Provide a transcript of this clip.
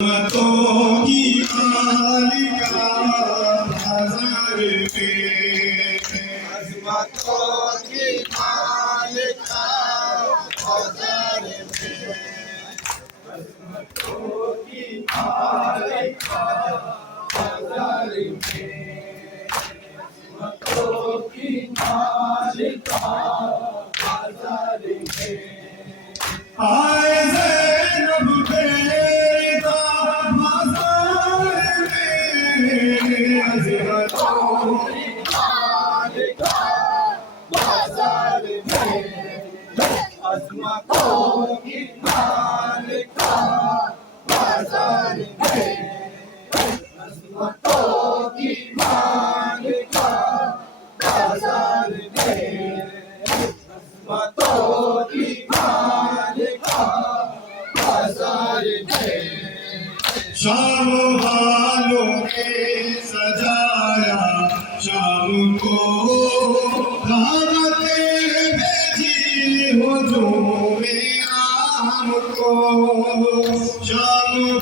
तो की मालिका बाजार में, अज़मतों की मालिका बाजार में, अज़मतों की मालिका बाजार में, अज़मतों की मालिका बाजार में। आए ज़ैनब बेटा बाजार में, अज़मतों की मालिका बाजार में, अज़मतों की मालिका बाजार में, अज़मतों की मालिका बाजार में, अज़मतों की मालिका बाजार में। शाम वालों ने सजाया शाम को, दावतें भेजी हुजूम आम को। शाम